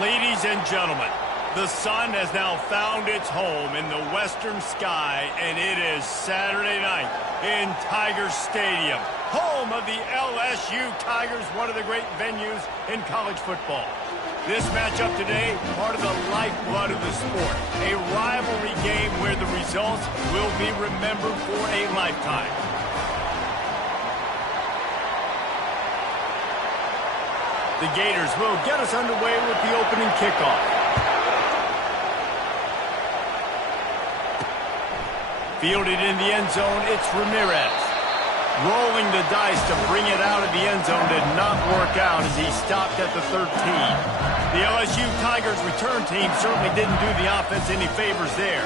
Ladies and gentlemen, the sun has now found its home in the western sky, and it is Saturday night in Tiger Stadium, home of the LSU Tigers, one of the great venues in college football. This matchup today, part of the lifeblood of the sport, a rivalry game where the results will be remembered for a lifetime. The Gators will get us underway with the opening kickoff. Fielded in the end zone, it's Ramirez. Rolling the dice to bring it out of the end zone did not work out as he stopped at the 13. The LSU Tigers return team certainly didn't do the offense any favors there.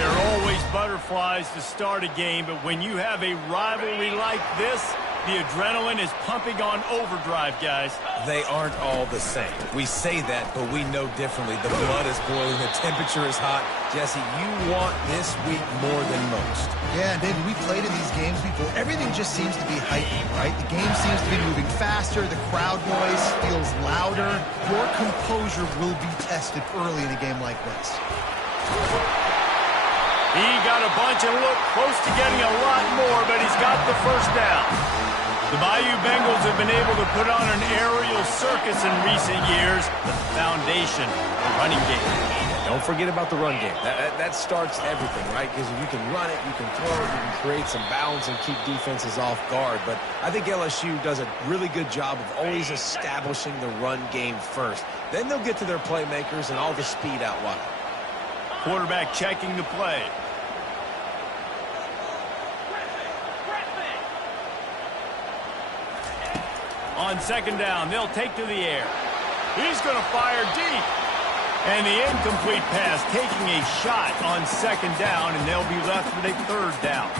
There are always butterflies to start a game, but when you have a rivalry like this, the adrenaline is pumping on overdrive, guys. They aren't all the same. We say that, but we know differently. The blood is boiling. The temperature is hot. Jesse, you want this week more than most. Yeah, David, we played in these games before. Everything just seems to be heightened, right? The game seems to be moving faster. The crowd noise feels louder. Your composure will be tested early in a game like this. He got a bunch and looked close to getting a lot more, but he's got the first down. The Bayou Bengals have been able to put on an aerial circus in recent years, but the foundation, the running game. Don't forget about the run game. That starts everything, right? Because if you can run it, you can throw it, you can create some balance and keep defenses off guard. But I think LSU does a really good job of always establishing the run game first. Then they'll get to their playmakers and all the speed out wide. Quarterback checking the play. On second down, they'll take to the air. He's going to fire deep. And the incomplete pass taking a shot on second down, and they'll be left with a third down.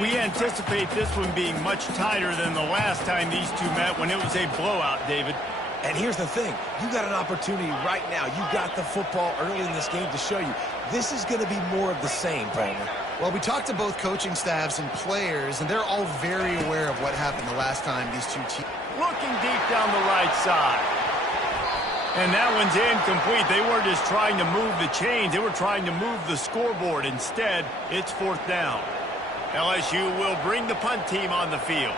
We anticipate this one being much tighter than the last time these two met when it was a blowout, David. And here's the thing. You got an opportunity right now. You got the football early in this game to show you. This is going to be more of the same, Palmer. Well, we talked to both coaching staffs and players, and they're all very aware of what happened the last time these two teams. Looking deep down the right side. And that one's incomplete. They weren't just trying to move the chains. They were trying to move the scoreboard. Instead, it's fourth down. LSU will bring the punt team on the field.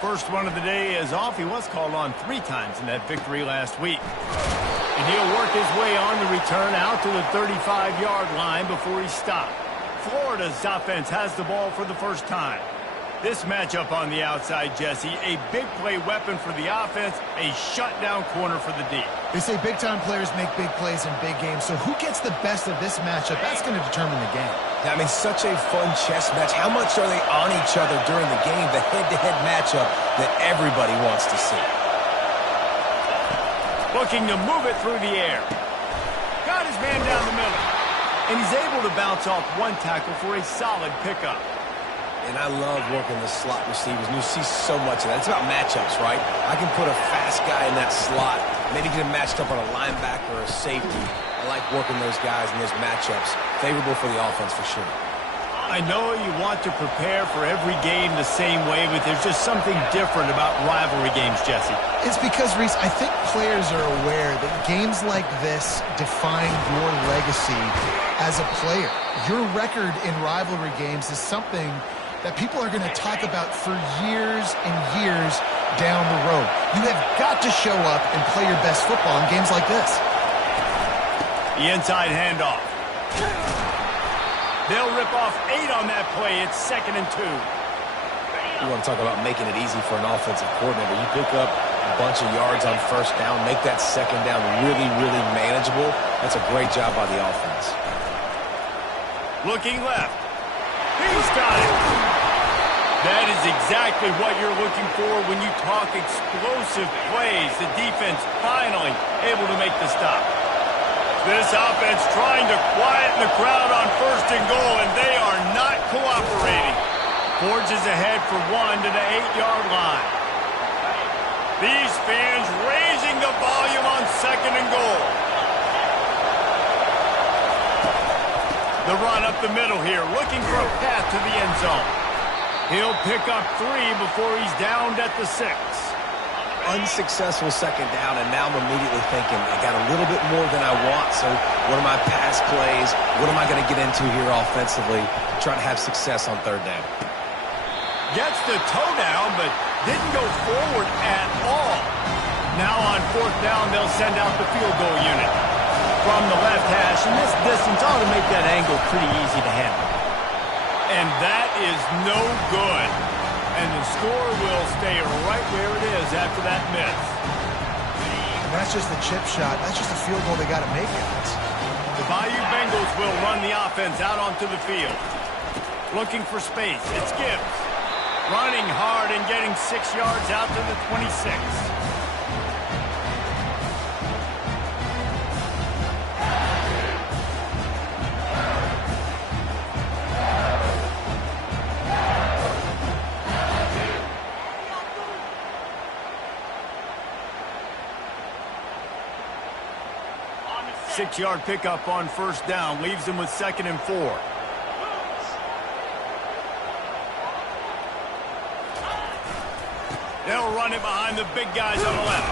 First one of the day is off. He was called on 3 times in that victory last week. And he'll work his way on the return out to the 35-yard line before he's stopped. Florida's offense has the ball for the first time. This matchup on the outside, Jesse, a big play weapon for the offense, a shutdown corner for the D. They say big-time players make big plays in big games, so who gets the best of this matchup? That's going to determine the game. I mean, such a fun chess match. How much are they on each other during the game, the head-to-head matchup that everybody wants to see? Looking to move it through the air. Got his man down the middle. And he's able to bounce off one tackle for a solid pickup. And I love working the slot receivers. And you see so much of that. It's about matchups, right? I can put a fast guy in that slot, maybe get him matched up on a linebacker or a safety. I like working those guys in those matchups. Favorable for the offense for sure. I know you want to prepare for every game the same way, but there's just something different about rivalry games, Jesse. It's because, Reese, I think players are aware that games like this define your legacy as a player. Your record in rivalry games is something that people are going to talk about for years and years down the road. You have got to show up and play your best football in games like this. The inside handoff. They'll rip off 8 on that play. It's 2nd and 2. You want to talk about making it easy for an offensive coordinator. You pick up a bunch of yards on first down, make that second down really, really manageable. That's a great job by the offense. Looking left. He's got it. That is exactly what you're looking for when you talk explosive plays. The defense finally able to make the stop. This offense trying to quieten the crowd on 1st and goal, and they are not cooperating. Forges ahead for 1 to the 8-yard line. These fans raising the volume on 2nd and goal. The run up the middle here, looking for a path to the end zone. He'll pick up 3 before he's downed at the 6. unsuccessful second down, and now I'm immediately thinking, I got a little bit more than I want, so what are my pass plays? What am I going to get into here offensively to try to have success on third down? Gets the toe down, but didn't go forward at all. Now on fourth down, they'll send out the field goal unit. From the left hash, and this distance ought to make that angle pretty easy to handle. And that is no good. And the score will stay right where it is after that miss. That's just a chip shot. That's just a field goal they got to make, guys. The Bayou Bengals will run the offense out onto the field. Looking for space. It's Gibbs. Running hard and getting 6 yards out to the 26. Six-yard pickup on first down. Leaves them with 2nd and 4. They'll run it behind the big guys on the left.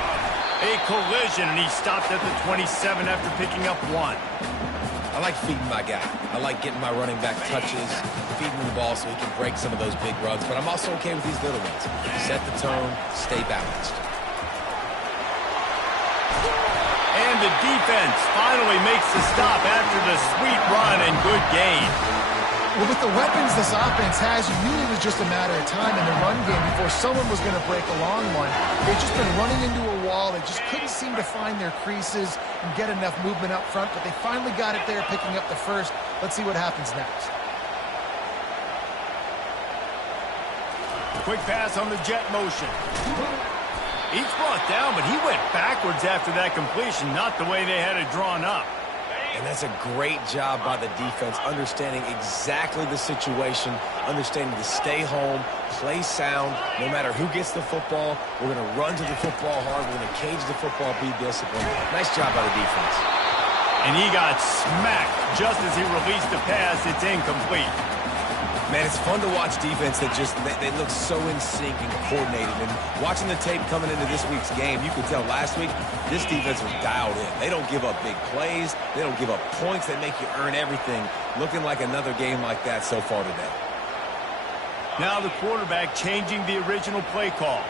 A collision, and he stopped at the 27 after picking up 1. I like feeding my guy. I like getting my running back touches, feeding him the ball so he can break some of those big runs. But I'm also okay with these little ones. Set the tone, stay balanced. And the defense finally makes the stop after the sweet run and good gain. Well, with the weapons this offense has, you knew it was just a matter of time in the run game before someone was going to break a long one. They've just been running into a wall. They just couldn't seem to find their creases and get enough movement up front, but they finally got it there, picking up the first. Let's see what happens next. Quick pass on the jet motion. He's brought down, but he went backwards after that completion, not the way they had it drawn up. And that's a great job by the defense, understanding exactly the situation, understanding to stay home, play sound. No matter who gets the football, we're going to run to the football hard. We're going to cage the football, be disciplined. Nice job by the defense. And he got smacked just as he released the pass. It's incomplete. Man, it's fun to watch defense that just, they look so in sync and coordinated. And watching the tape coming into this week's game, you could tell last week, this defense was dialed in. They don't give up big plays. They don't give up points. They make you earn everything. Looking like another game like that so far today. Now the quarterback changing the original play call.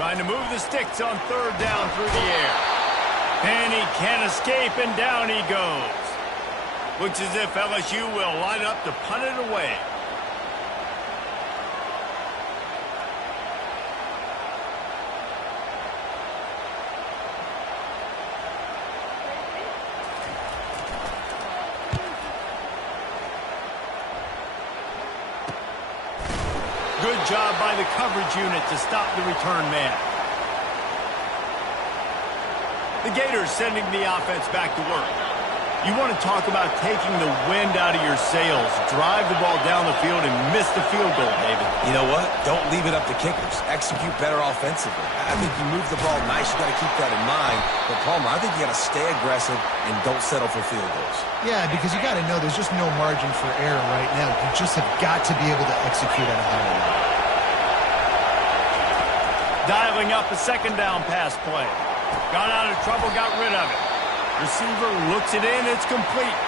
Trying to move the sticks on third down through the air. And he can't escape, and down he goes. Looks as if LSU will line up to punt it away. Good job by the coverage unit to stop the return man. The Gators sending the offense back to work. You want to talk about taking the wind out of your sails. Drive the ball down the field and miss the field goal, David. You know what? Don't leave it up to kickers. Execute better offensively. I think you move the ball nice. You got to keep that in mind. But, Palmer, I think you got to stay aggressive and don't settle for field goals. Yeah, because you got to know there's just no margin for error right now. You just have got to be able to execute at a high level. Dialing up a second down pass play. Got out of trouble, got rid of it. Receiver looks it in, it's complete.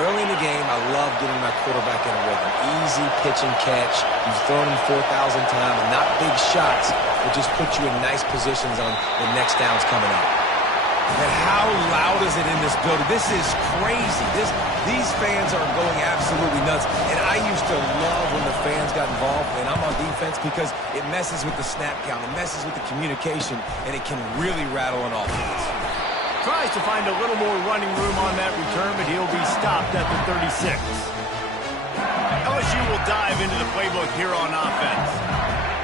Early in the game, I love getting my quarterback in a rhythm. Easy pitch and catch. You've thrown him 4,000 times, and not big shots, but just put you in nice positions on the next downs coming up. And how loud is it in this building? This is crazy. These fans are going absolutely nuts. And I used to love when the fans got involved, and I'm on defense, because it messes with the snap count. It messes with the communication, and it can really rattle an offense. Tries to find a little more running room on that return, but he'll be stopped at the 36. LSU will dive into the playbook here on offense.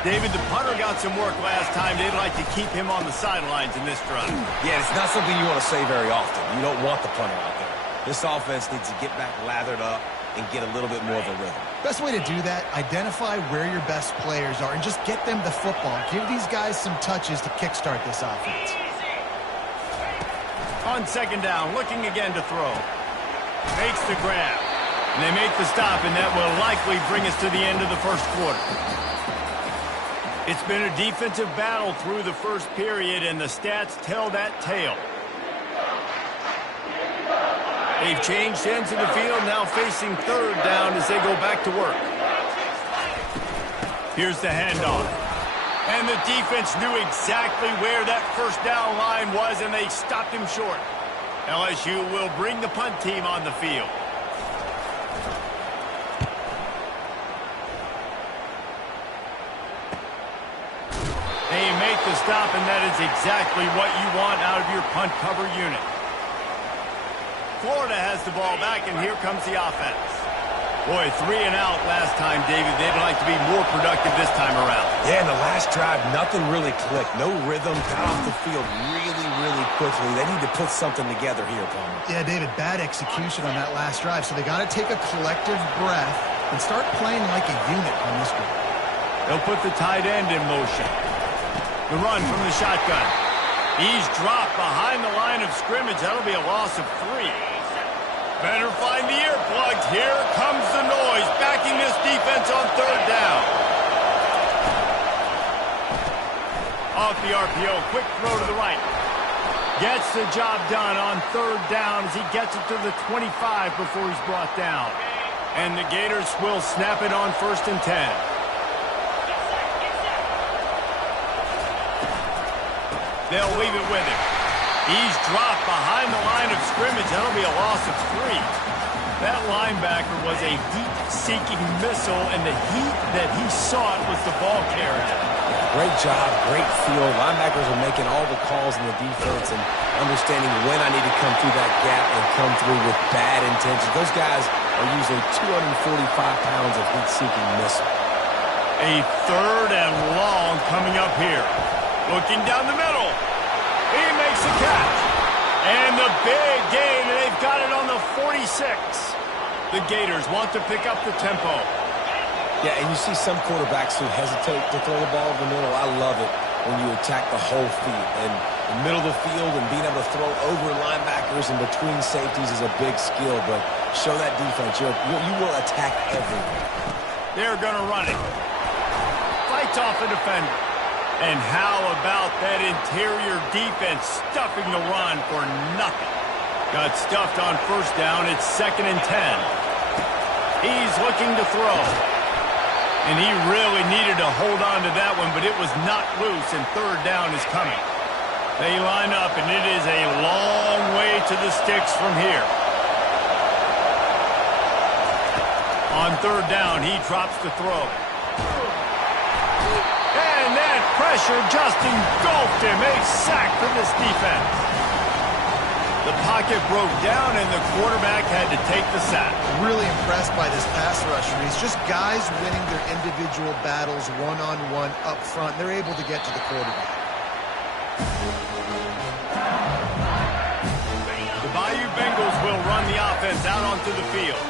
David, the punter got some work last time. They'd like to keep him on the sidelines in this drive. Yeah, it's not something you want to say very often. You don't want the punter out there. This offense needs to get back lathered up and get a little bit more of a rhythm. Best way to do that, identify where your best players are and just get them the football. Give these guys some touches to kickstart this offense. On second down, looking again to throw. Makes the grab. And they make the stop, and that will likely bring us to the end of the first quarter. It's been a defensive battle through the first period, and the stats tell that tale. They've changed ends of the field, now facing third down as they go back to work. Here's the handoff. And the defense knew exactly where that first down line was, and they stopped him short. LSU will bring the punt team on the field. They make the stop, and that is exactly what you want out of your punt cover unit. Florida has the ball back, and here comes the offense. Boy, 3 and out last time, David. They'd like to be more productive this time around. Yeah, in the last drive, nothing really clicked. No rhythm, got off the field really quickly. They need to put something together here, Palmer. Yeah, David, bad execution on that last drive, so they got to take a collective breath and start playing like a unit on this drive. They'll put the tight end in motion. The run from the shotgun. He's dropped behind the line of scrimmage. That'll be a loss of 3. Better find the earplugs. Here comes the noise, backing this defense on third down. Off the RPO, quick throw to the right. Gets the job done on third down as he gets it to the 25 before he's brought down. And the Gators will snap it on 1st and 10. They'll leave it with him. He's dropped behind the line of scrimmage. That'll be a loss of 3. That linebacker was a heat-seeking missile, and the heat that he sought was the ball carrier. Great job, great feel. Linebackers are making all the calls in the defense and understanding when I need to come through that gap and come through with bad intentions. Those guys are using 245 pounds of heat-seeking missile. A 3rd and long coming up here. Looking down the middle. He makes the catch. And the big gain, and they've got it on the 46. The Gators want to pick up the tempo. Yeah, and you see some quarterbacks who hesitate to throw the ball in the middle. I love it when you attack the whole field. And the middle of the field and being able to throw over linebackers and between safeties is a big skill. But show that defense. You will attack everywhere. They're going to run it. Fights off a defender. And how about that interior defense stuffing the run for nothing? Got stuffed on 1st down. It's 2nd and 10. He's looking to throw. And he really needed to hold on to that one, but it was not loose, and 3rd down is coming. They line up, and it is a long way to the sticks from here. On 3rd down, he drops the throw. And that pressure just engulfed him. A sack for this defense. The pocket broke down, and the quarterback had to take the sack. Really impressed by this pass rusher. He's just guys winning their individual battles one-on-one up front. They're able to get to the quarterback. The Bayou Bengals will run the offense out onto the field.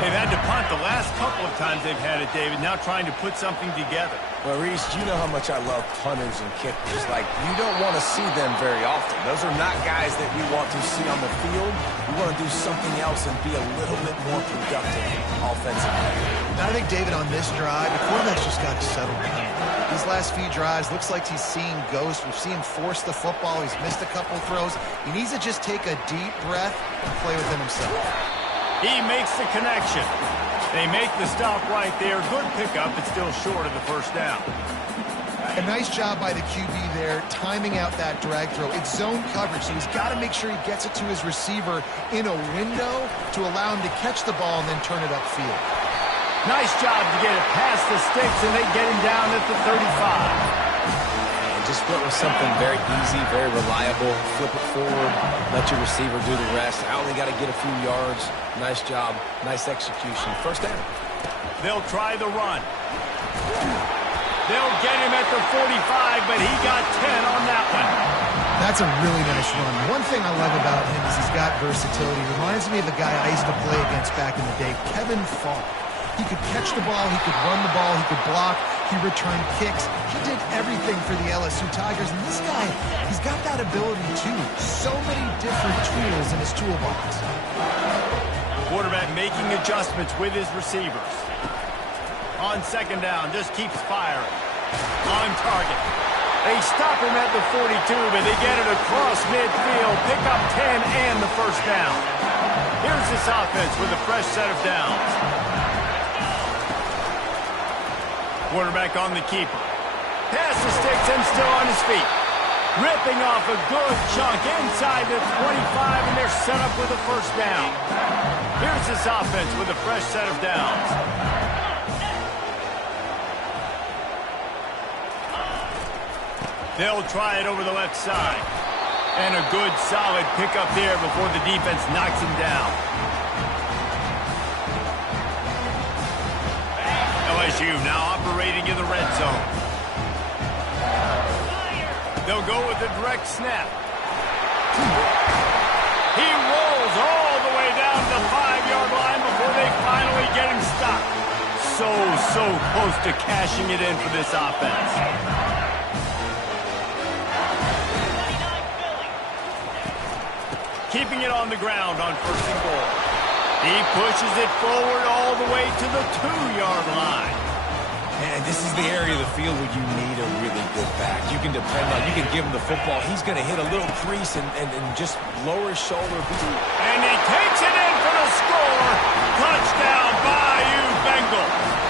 They've had to punt the last couple of times they've had it, David, now trying to put something together. Well, Reese, you know how much I love punters and kickers. Like, you don't want to see them very often. Those are not guys that we want to see on the field. We want to do something else and be a little bit more productive offensively. I think, David, on this drive, the quarterback's just got to settle down. These last few drives, looks like he's seeing ghosts. We've seen him force the football. He's missed a couple throws. He needs to just take a deep breath and play within himself. He makes the connection. They make the stop right there. Good pickup, but still short of the 1st down. A nice job by the QB there, timing out that drag throw. It's zone coverage, so he's got to make sure he gets it to his receiver in a window to allow him to catch the ball and then turn it upfield. Nice job to get it past the sticks, and they get him down at the 35. Just went with something very easy, very reliable. Flip it forward, let your receiver do the rest. I only got to get a few yards. Nice job, nice execution. 1st down. They'll try the run. They'll get him at the 45, but he got 10 on that one. That's a really nice run. One thing I love about him is he's got versatility. Reminds me of the guy I used to play against back in the day, Kevin Falk. He could catch the ball, he could run the ball, he could block, he returned kicks. He did everything for the LSU Tigers, and this guy, he's got that ability too. So many different tools in his toolbox. Quarterback making adjustments with his receivers. On 2nd down, just keeps firing. On target. They stop him at the 42, but they get it across midfield, pick up 10 and the first down. Here's this offense with a fresh set of downs. Quarterback on the keeper. Pass the sticks and still on his feet. Ripping off a good chunk inside the 25, and they're set up with a first down. Here's this offense with a fresh set of downs. They'll try it over the left side. And a good, solid pickup there before the defense knocks him down. LSU now operating in the red zone. They'll go with a direct snap. He rolls all the way down to the 5-yard line before they finally get him stopped. So close to cashing it in for this offense. Keeping it on the ground on first and goal. He pushes it forward all the way to the 2-yard line. And this is the area of the field where you need a really good back. You can depend on, you can give him the football. He's going to hit a little crease and just lower his shoulder. And he takes it in for the score. Touchdown, Bayou Bengals.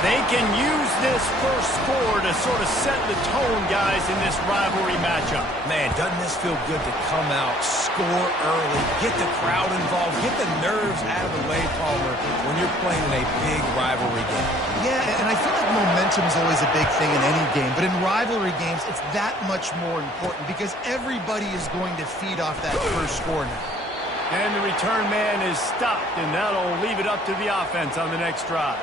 They can use this first score to sort of set the tone, guys, in this rivalry matchup. Man, doesn't this feel good to come out, score early, get the crowd involved, get the nerves out of the way, Palmer, when you're playing in a big rivalry game. Yeah, and I feel like momentum is always a big thing in any game, but in rivalry games, it's that much more important because everybody is going to feed off that first score now. And the return man is stopped, and that'll leave it up to the offense on the next drive.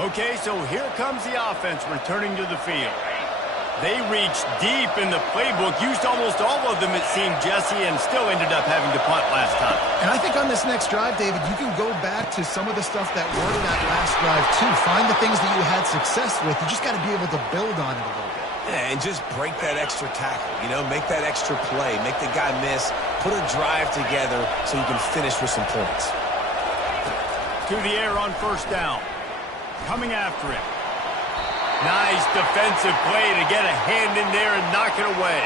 Okay, so here comes the offense returning to the field. They reached deep in the playbook, used almost all of them, it seemed, Jesse, and still ended up having to punt last time. And I think on this next drive, David, you can go back to some of the stuff that worked that last drive, too. Find the things that you had success with. You just got to be able to build on it a little bit. Yeah, and just break that extra tackle, make that extra play, make the guy miss, put a drive together so you can finish with some points. To the air on first down. Coming after him. Nice defensive play to get a hand in there and knock it away.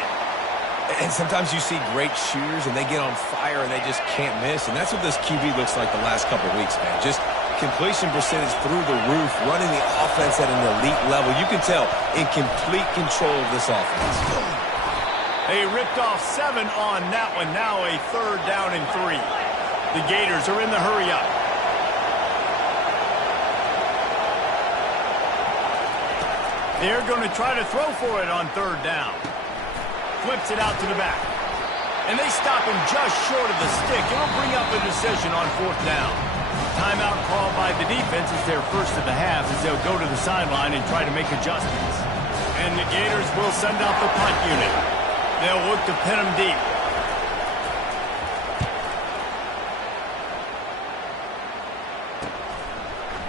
And sometimes you see great shooters and they get on fire and they just can't miss. And that's what this QB looks like the last couple of weeks, man. Just completion percentage through the roof, running the offense at an elite level. You can tell in complete control of this offense. They ripped off 7 on that one. Now a 3rd down and 3. The Gators are in the hurry-up. They're going to try to throw for it on 3rd down. Flips it out to the back. And they stop him just short of the stick. It'll bring up a decision on 4th down. Timeout called by the defense is their first of the half as they'll go to the sideline and try to make adjustments. And the Gators will send out the punt unit. They'll look to pin him deep.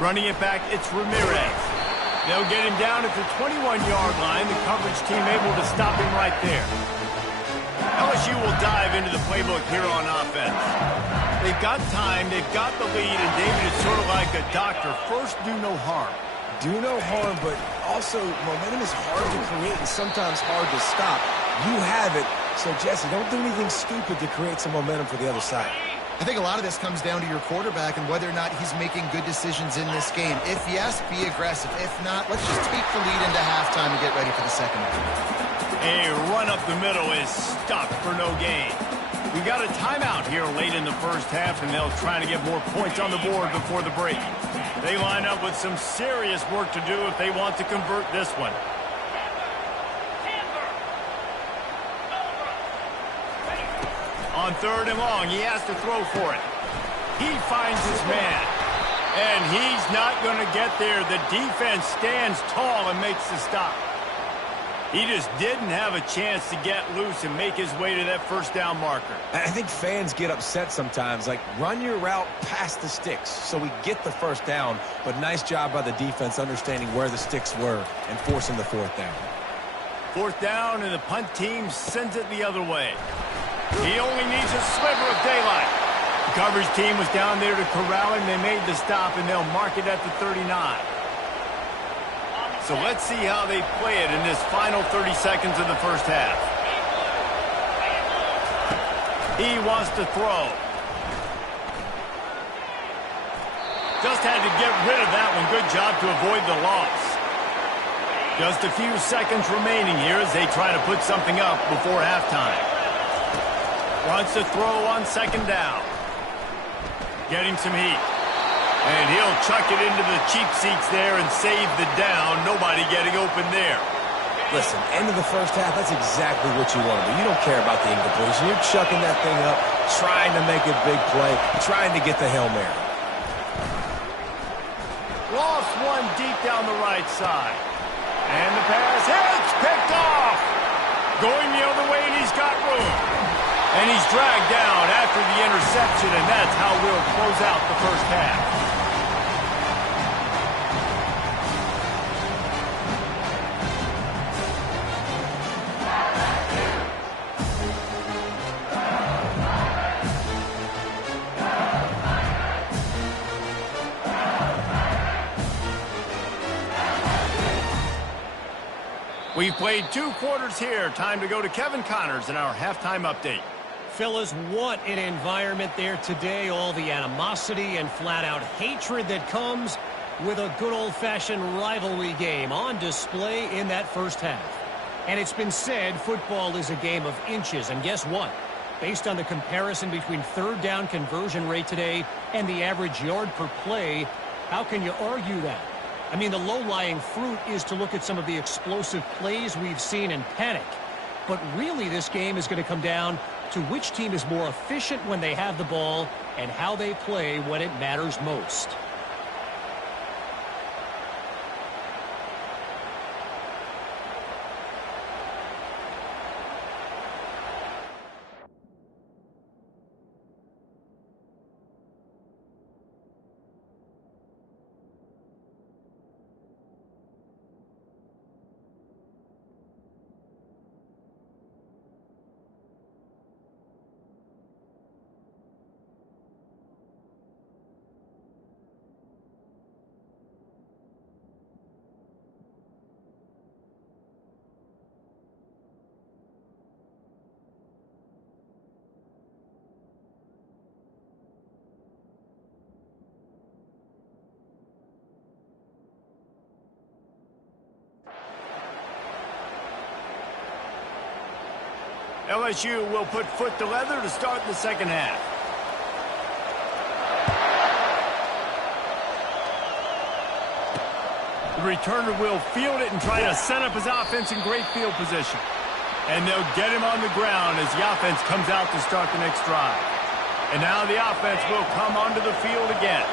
Running it back, it's Ramirez. They'll get him down at the 21-yard line. The coverage team able to stop him right there. LSU will dive into the playbook here on offense. They've got time, they've got the lead, and David is sort of like a doctor. First, do no harm. Do no harm, but also momentum is hard to create and sometimes hard to stop. You have it, so Jesse, don't do anything stupid to create some momentum for the other side. I think a lot of this comes down to your quarterback and whether or not he's making good decisions in this game. If yes, be aggressive. If not, let's just take the lead into halftime and get ready for the second half. A run up the middle is stopped for no gain. We got a timeout here late in the first half, and they'll try to get more points on the board before the break. They line up with some serious work to do if they want to convert this one. On 3rd and long, he has to throw for it. He finds his man. And he's not going to get there. The defense stands tall and makes the stop. He just didn't have a chance to get loose and make his way to that first down marker. I think fans get upset sometimes. Like, run your route past the sticks so we get the first down. But nice job by the defense understanding where the sticks were and forcing the 4th down. 4th down, and the punt team sends it the other way. He only needs a sliver of daylight. The coverage team was down there to corral him. They made the stop, and they'll mark it at the 39. So let's see how they play it in this final 30 seconds of the first half. He wants to throw. Just had to get rid of that one. Good job to avoid the loss. Just a few seconds remaining here as they try to put something up before halftime. Wants to throw on second down. Getting some heat. And he'll chuck it into the cheap seats there and save the down. Nobody getting open there. Listen, end of the first half, that's exactly what you want to do. You don't care about the incompletion. You're chucking that thing up, trying to make a big play, trying to get the Hail Mary. Lost one deep down the right side. And the pass hits, picked off. Going the other way, and he's got room. And he's dragged down after the interception, and that's how we'll close out the first half. We've played 2 quarters here. Time to go to Kevin Connors in our halftime update. Fellas, what an environment there today. All the animosity and flat-out hatred that comes with a good old-fashioned rivalry game on display in that first half. And it's been said football is a game of inches. And guess what? Based on the comparison between third down conversion rate today and the average yard per play, how can you argue that? I mean, the low-lying fruit is to look at some of the explosive plays we've seen and panic. But really, this game is going to come down to which team is more efficient when they have the ball and how they play when it matters most. LSU will put foot to leather to start the second half. The returner will field it and try to set up his offense in great field position. And they'll get him on the ground as the offense comes out to start the next drive. And now the offense will come onto the field again.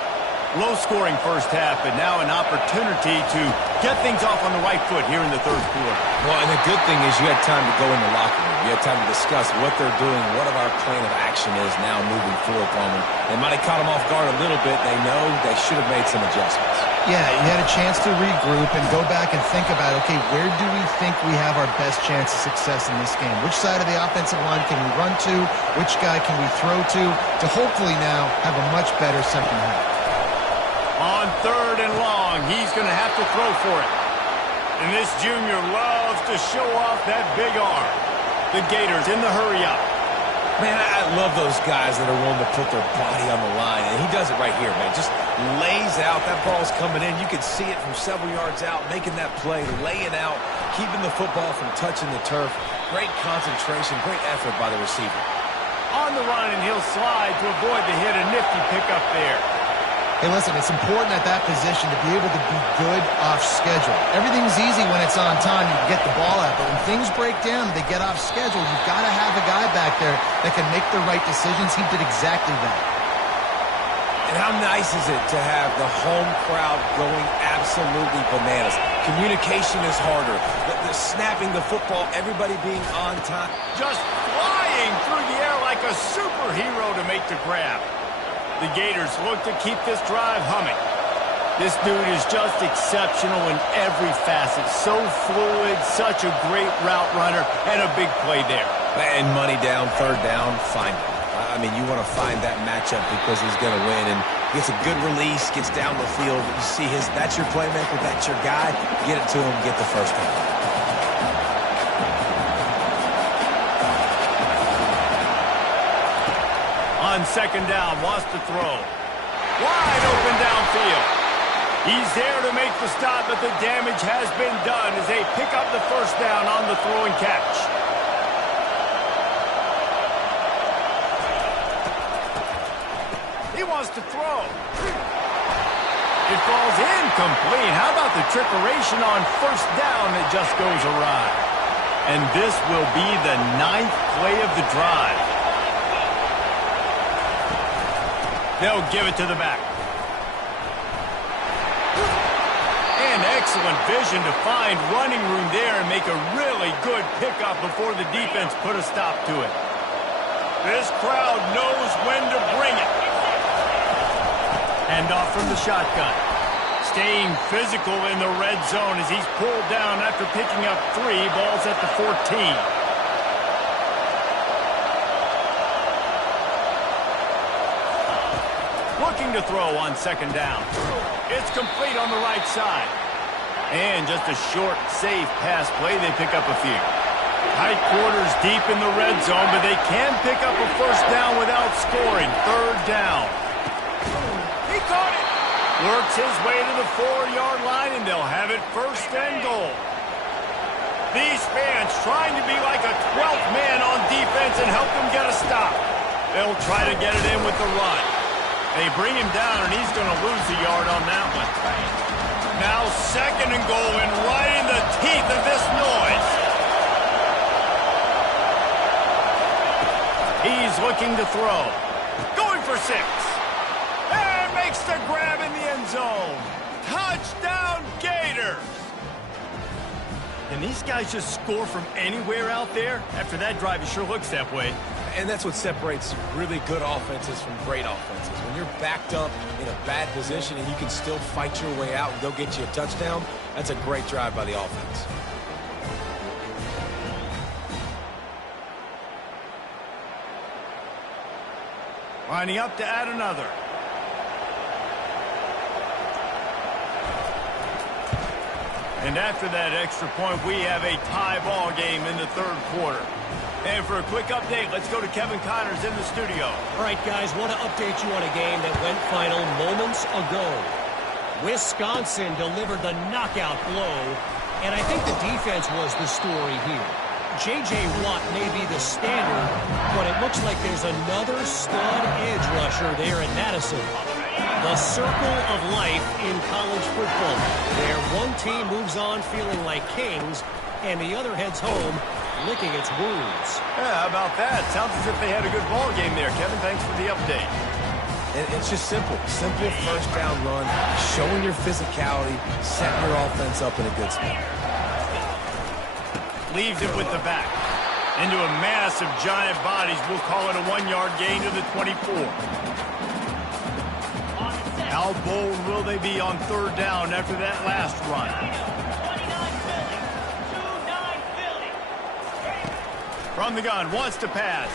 Low-scoring first half, but now an opportunity to get things off on the right foot here in the third quarter. Well, and the good thing is you had time to go in the locker room. You had time to discuss what they're doing, what our plan of action is now moving forward on them. They might have caught them off guard a little bit. They know they should have made some adjustments. Yeah, you had a chance to regroup and go back and think about, okay, where do we think we have our best chance of success in this game? Which side of the offensive line can we run to? Which guy can we throw to hopefully now have a much better second half? On third and long, he's going to have to throw for it. And this junior loves to show off that big arm. The Gators in the hurry-up. Man, I love those guys that are willing to put their body on the line. And he does it right here, man. Just lays out. That ball's coming in. You can see it from several yards out, making that play, laying out, keeping the football from touching the turf. Great concentration, great effort by the receiver. On the run, and he'll slide to avoid the hit. A nifty pickup there. Hey, listen, it's important at that position to be able to be good off schedule. Everything's easy when it's on time. You can get the ball out. But when things break down, they get off schedule. You've got to have a guy back there that can make the right decisions. He did exactly that. And how nice is it to have the home crowd going absolutely bananas? Communication is harder. The snapping the football, everybody being on time. Just flying through the air like a superhero to make the grab. The Gators look to keep this drive humming. This dude is just exceptional in every facet. So fluid, such a great route runner, and a big play there. And money down, third down, find him. I mean, you want to find that matchup because he's going to win. And Gets a good release, gets down the field. You see that's your playmaker, that's your guy. Get it to him, get the first down. On second down, wants to throw. Wide open downfield. He's there to make the stop, but the damage has been done as they pick up the first down on the throw and catch. He wants to throw. It falls incomplete. How about the trickeration on first down that just goes awry? And this will be the 9th play of the drive. They'll give it to the back. And excellent vision to find running room there and make a really good pickup before the defense put a stop to it. This crowd knows when to bring it. Hand off from the shotgun. Staying physical in the red zone as he's pulled down after picking up 3 balls at the 14. Looking to throw on second down. It's complete on the right side. And just a short, safe pass play. They pick up a few. Tight quarters deep in the red zone, but they can pick up a first down without scoring. Third down. He caught it. Works his way to the 4-yard line, and they'll have it first and goal. These fans trying to be like a 12th man on defense and help them get a stop. They'll try to get it in with the run. They bring him down, and he's going to lose a yard on that one. Now second and goal, and right in the teeth of this noise. He's looking to throw. Going for 6. And makes the grab in the end zone. Touchdown, Gators. Can these guys just score from anywhere out there? After that drive, it sure looks that way. And that's what separates really good offenses from great offenses. When you're backed up in a bad position and you can still fight your way out and go get you a touchdown, that's a great drive by the offense. Lining up to add another. And after that extra point, we have a tie ball game in the third quarter. And for a quick update, let's go to Kevin Connors in the studio. All right, guys, want to update you on a game that went final moments ago. Wisconsin delivered the knockout blow, and I think the defense was the story here. J.J. Watt may be the standard, but it looks like there's another stud edge rusher there in Madison. The circle of life in college football, where one team moves on feeling like kings, and the other heads home licking its wounds. Yeah, how about that? Sounds as if they had a good ball game there, Kevin. Thanks for the update. And it's just simple. Simple first down run, showing your physicality, setting your offense up in a good spot. Leaves it with the back. Into a mass of giant bodies. We'll call it a 1-yard gain to the 24. How bold will they be on third down after that last run? From the gun, wants to pass.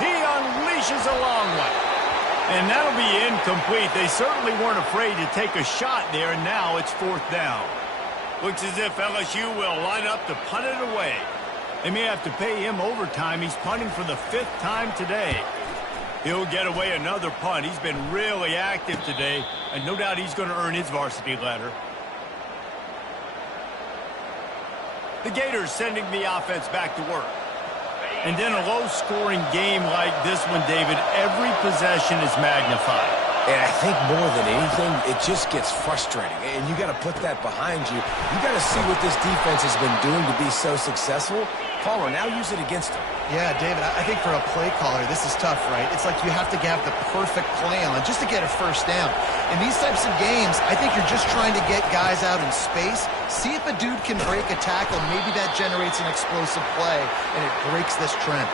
He unleashes a long one. And that'll be incomplete. They certainly weren't afraid to take a shot there, and now it's fourth down. Looks as if LSU will line up to punt it away. They may have to pay him overtime. He's punting for the 5th time today. He'll get away another punt. He's been really active today, and no doubt he's going to earn his varsity ladder. The Gators sending the offense back to work. And in a low-scoring game like this one, David, every possession is magnified. And I think more than anything, it just gets frustrating. And you got to put that behind you. You got to see what this defense has been doing to be so successful. Caller, now use it against them. Yeah, David, I think for a play caller, this is tough, right? It's like you have to have the perfect play on just to get a first down. In these types of games, I think you're just trying to get guys out in space, see if a dude can break a tackle. Maybe that generates an explosive play, and it breaks this trend.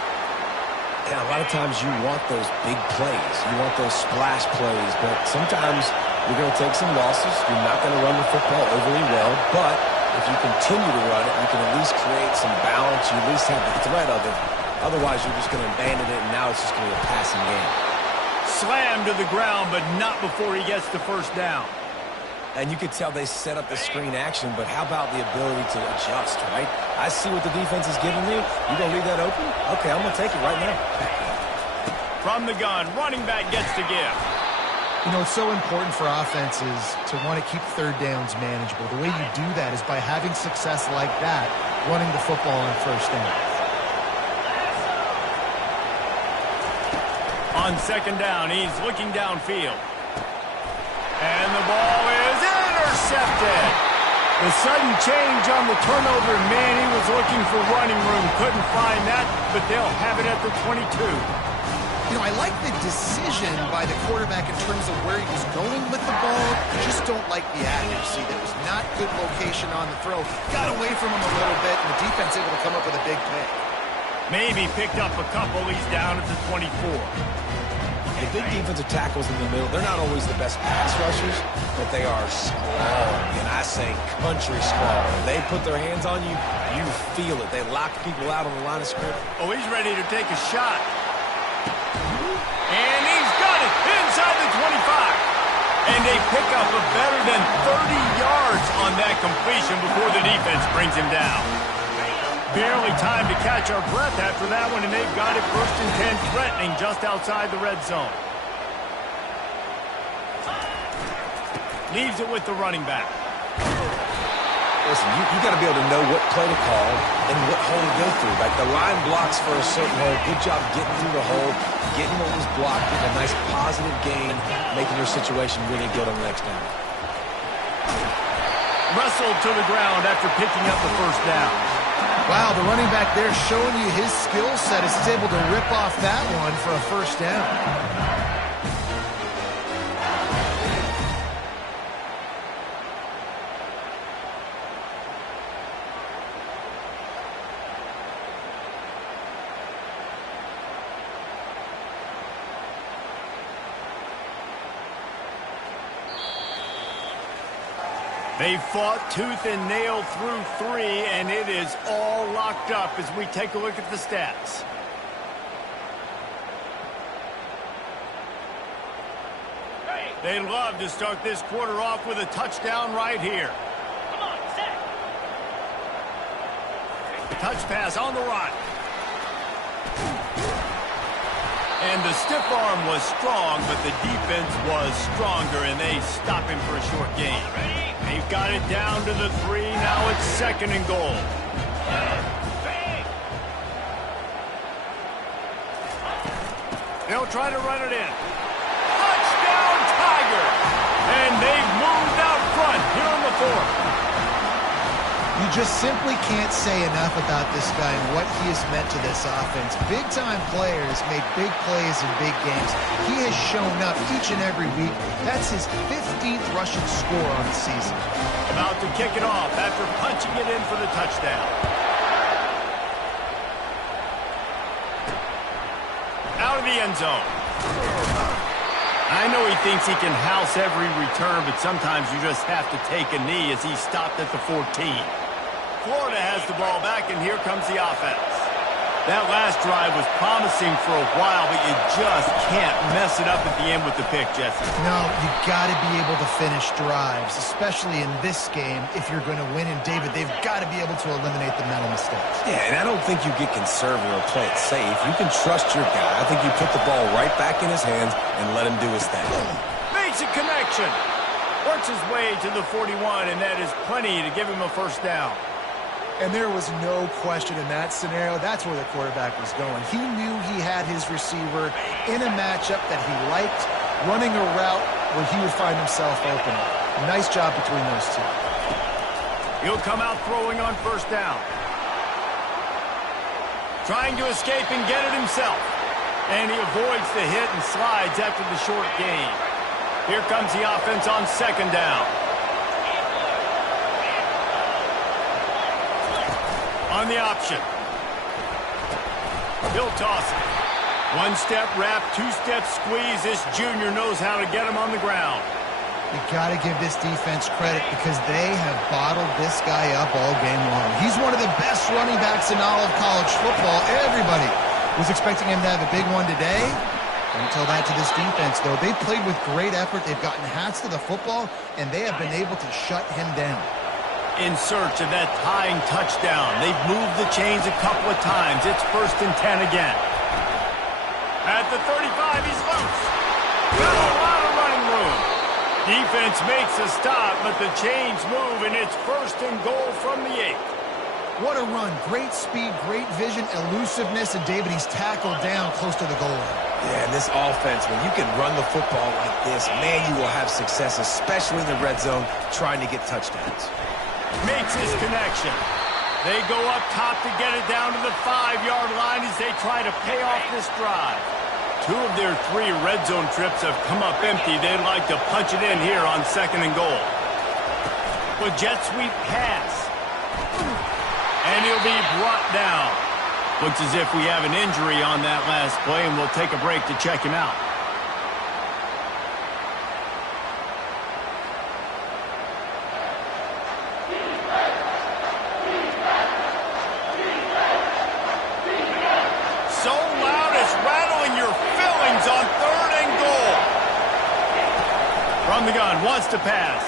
Yeah, a lot of times you want those big plays. You want those splash plays, but sometimes you're going to take some losses. You're not going to run the football overly well, but if you continue to run it, you can at least create some balance. You at least have the threat of it. Otherwise, you're just going to abandon it, and now it's just going to be a passing game. Slammed to the ground, but not before he gets the first down. And you could tell they set up the screen action, but how about the ability to adjust, right? I see what the defense is giving me. You going to leave that open? Okay, I'm going to take it right now. From the gun, running back gets to give. You know, it's so important for offenses to want to keep third downs manageable. The way you do that is by having success like that, running the football on first down. On second down, he's looking downfield. And the ball is intercepted. The sudden change on the turnover, man, he was looking for running room. Couldn't find that, but they'll have it at the 22. You know, I like the decision by the quarterback in terms of where he was going with the ball. Just don't like the accuracy. There was not good location on the throw. Got away from him a little bit, and the defense able to come up with a big pick. Maybe picked up a couple. He's down at the 24. The big defensive tackles in the middle, they're not always the best pass rushers, but they are strong, and I say country strong. When they put their hands on you, you feel it. They lock people out on the line of scrimmage. Oh, he's ready to take a shot. And he's got it inside the 25. And they pick up a better than 30 yards on that completion before the defense brings him down. Barely time to catch our breath after that one, and they've got it first and 10, threatening just outside the red zone. Leaves it with the running back. Listen, you got to be able to know what play to call and what hole to go through. Like the line blocks for a certain hole. Good job getting through the hole, getting what was blocked, getting a nice positive gain, making your situation really good on the next down. Wrestled to the ground after picking up the first down. Wow, the running back there showing you his skill set as he's able to rip off that one for a first down. They fought tooth and nail through 3, and it is all locked up as we take a look at the stats. They'd love to start this quarter off with a touchdown right here. Come on, set. Touch pass on the run. And the stiff arm was strong, but the defense was stronger, and they stop him for a short gain. They've got it down to the 3. Now it's second and goal. They'll try to run it in. Touchdown, Tiger! And they've moved out front here on the 4th. You just simply can't say enough about this guy and what he has meant to this offense. Big-time players make big plays in big games. He has shown up each and every week. That's his 15th rushing score on the season. About to kick it off after punching it in for the touchdown. Out of the end zone. I know he thinks he can house every return, but sometimes you just have to take a knee as he stopped at the 14. Florida has the ball back, and here comes the offense. That last drive was promising for a while, but you just can't mess it up at the end with the pick, Jesse. No, you got to be able to finish drives, especially in this game if you're going to win. And, David, they've got to be able to eliminate the mental mistakes. Yeah, and I don't think you get conservative or play it safe. You can trust your guy. I think you put the ball right back in his hands and let him do his thing. Makes a connection. Works his way to the 41, and that is plenty to give him a first down. And there was no question in that scenario. That's where the quarterback was going. He knew he had his receiver in a matchup that he liked, running a route where he would find himself open. Nice job between those two. He'll come out throwing on first down. Trying to escape and get it himself. And he avoids the hit and slides after the short gain. Here comes the offense on second down. On the option. He'll toss it. One step wrap, two-step squeeze. This junior knows how to get him on the ground. You got to give this defense credit because they have bottled this guy up all game long. He's one of the best running backs in all of college football. Everybody was expecting him to have a big one today, Don't tell that to this defense, though. They've played with great effort. They've gotten hats to the football, and they have been able to shut him down. In search of that tying touchdown. They've moved the chains a couple of times. It's 1st and 10 again. At the 35, he's loose. Got a lot of running room. Defense makes a stop, but the chains move, and it's 1st and goal from the 8. What a run. Great speed, great vision, elusiveness, and David, he's tackled down close to the goal line. Yeah, and this offense, when you can run the football like this, man, you will have success, especially in the red zone, trying to get touchdowns. Makes his connection. They go up top to get it down to the 5-yard line as they try to pay off this drive. 2 of their 3 red zone trips have come up empty. They'd like to punch it in here on 2nd and goal. With jet sweep pass. And he'll be brought down. Looks as if we have an injury on that last play, and we'll take a break to check him out. So loud it's rattling your fillings on 3rd and goal. From the gun, wants to pass.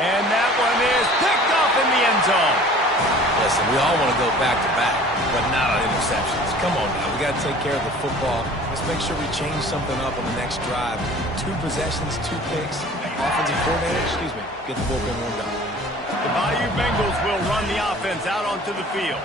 And that one is picked up in the end zone. Listen, we all want to go back-to-back, but not on interceptions. Come on now, we got to take care of the football. Let's make sure we change something up on the next drive. 2 possessions, 2 picks. Offensive coordinator, get the bullpen warmed up. The Bayou Bengals will run the offense out onto the field.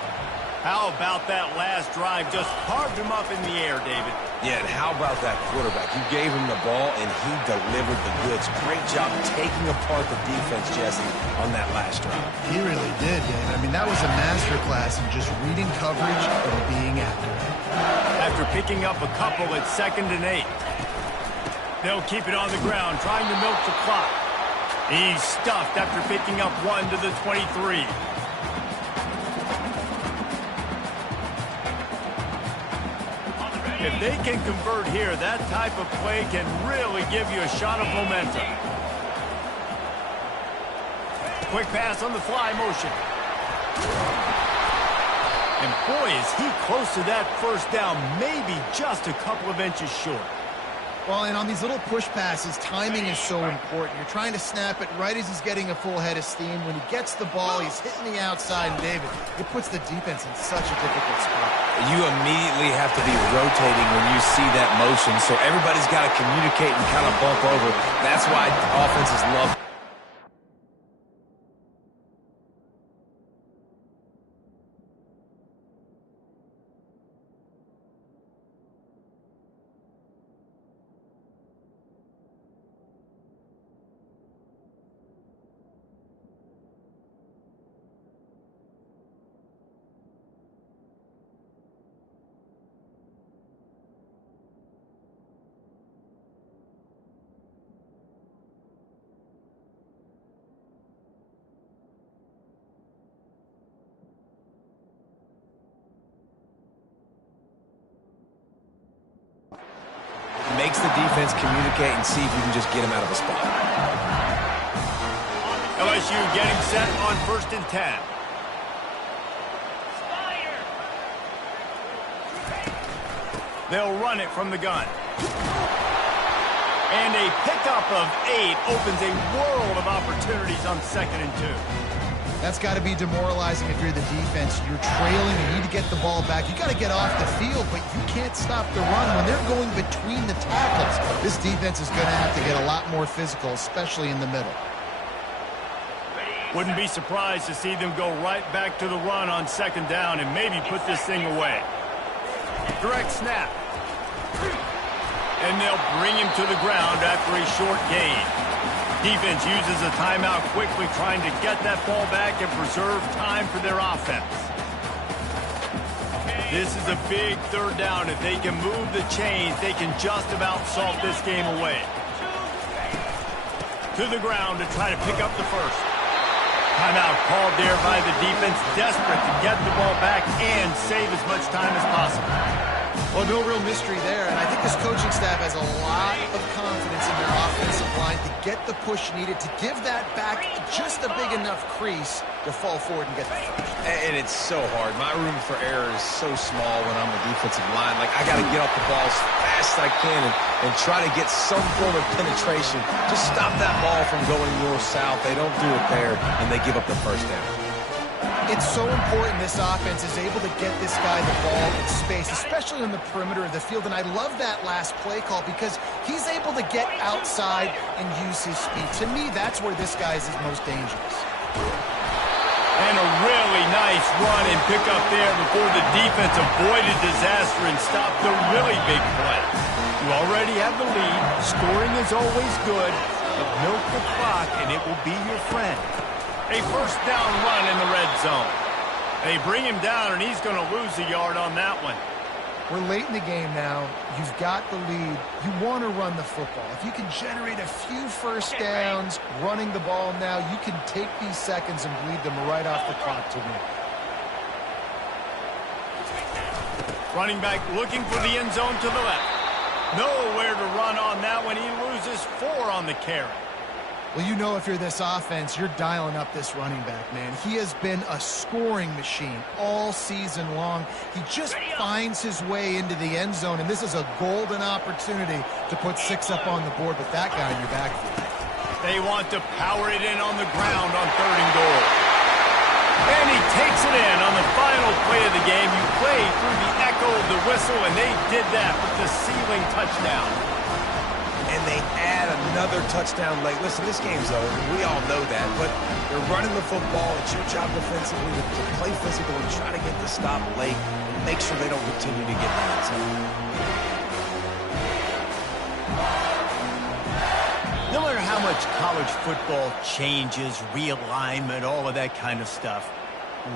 How about that last drive? Just carved him up in the air, David. Yeah, and how about that quarterback? You gave him the ball, and he delivered the goods. Great job taking apart the defense, Jesse, on that last drive. He really did, David. I mean, that was a masterclass in just reading coverage and being accurate. After picking up a couple at 2nd and 8. They'll keep it on the ground, trying to milk the clock. He's stuffed after picking up 1 to the 23. If they can convert here, that type of play can really give you a shot of momentum. Quick pass on the fly motion. And boy, is he close to that 1st down, maybe just a couple of inches short. Well, and on these little push passes, timing is so important. You're trying to snap it right as he's getting a full head of steam. When he gets the ball, he's hitting the outside, and David, it puts the defense in such a difficult spot. You immediately have to be rotating when you see that motion, so everybody's got to communicate and kind of bump over. That's why offenses love. Makes the defense communicate and see if you can just get him out of a spot. LSU getting set on 1st and 10. They'll run it from the gun. And a pickup of 8 opens a world of opportunities on 2nd and 2. That's got to be demoralizing if you're the defense. You're trailing, you need to get the ball back. You got to get off the field, but you can't stop the run when they're going between the tackles. This defense is going to have to get a lot more physical, especially in the middle. Wouldn't be surprised to see them go right back to the run on 2nd down and maybe put this thing away. Direct snap. And they'll bring him to the ground after a short gain. Defense uses a timeout quickly, trying to get that ball back and preserve time for their offense. This is a big 3rd down. If they can move the chains, they can just about salt this game away. To the ground to try to pick up the 1st. Timeout called there by the defense, desperate to get the ball back and save as much time as possible. Well, no real mystery there, and I think this coaching staff has a lot of confidence in their offensive line to get the push needed to give that back just a big enough crease to fall forward and get the first. And it's so hard. My room for error is so small when I'm a defensive line. Like, I got to get off the ball as fast as I can and try to get some form of penetration. Just stop that ball from going north-south. They don't do it there, and they give up the first down. It's so important this offense is able to get this guy the ball in space, especially on the perimeter of the field. And I love that last play call because he's able to get outside and use his speed. To me, that's where this guy is his most dangerous. And a really nice run and pick up there before the defense avoided disaster and stopped a really big play. You already have the lead. Scoring is always good, but milk the clock and it will be your friend. A first down run in the red zone. They bring him down, and he's going to lose a yard on that one. We're late in the game now. You've got the lead. You want to run the football. If you can generate a few first downs running the ball now, you can take these seconds and bleed them right off the clock to win. Running back looking for the end zone to the left. Nowhere to run on that one. He loses 4 on the carry. Well, you know if you're this offense, you're dialing up this running back, man. He has been a scoring machine all season long. He just finds his way into the end zone, and this is a golden opportunity to put 6 up on the board with that guy in your backfield. They want to power it in on the ground on 3rd and goal. And he takes it in on the final play of the game. You play through the echo of the whistle, and they did that with the sealing touchdown. And they add another touchdown late. Listen, this game's over. We all know that. But they're running the football. It's your job defensively to play physical and try to get the stop late and make sure they don't continue to get hands up. No matter how much college football changes, realignment, all of that kind of stuff,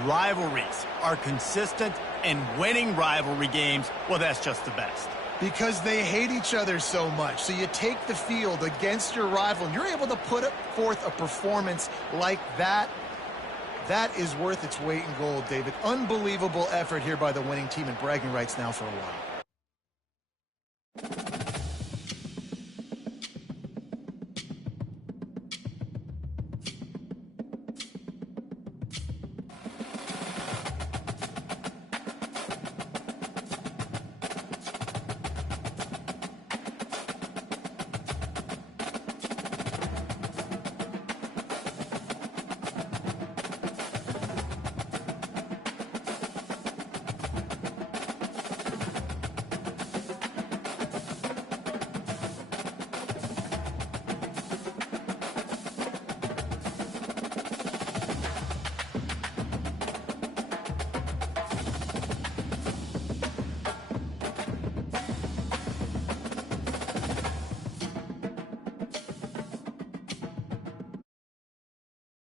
rivalries are consistent, and winning rivalry games, well, that's just the best. Because they hate each other so much. So you take the field against your rival, and you're able to put forth a performance like that. That is worth its weight in gold, David. Unbelievable effort here by the winning team, and bragging rights now for a while.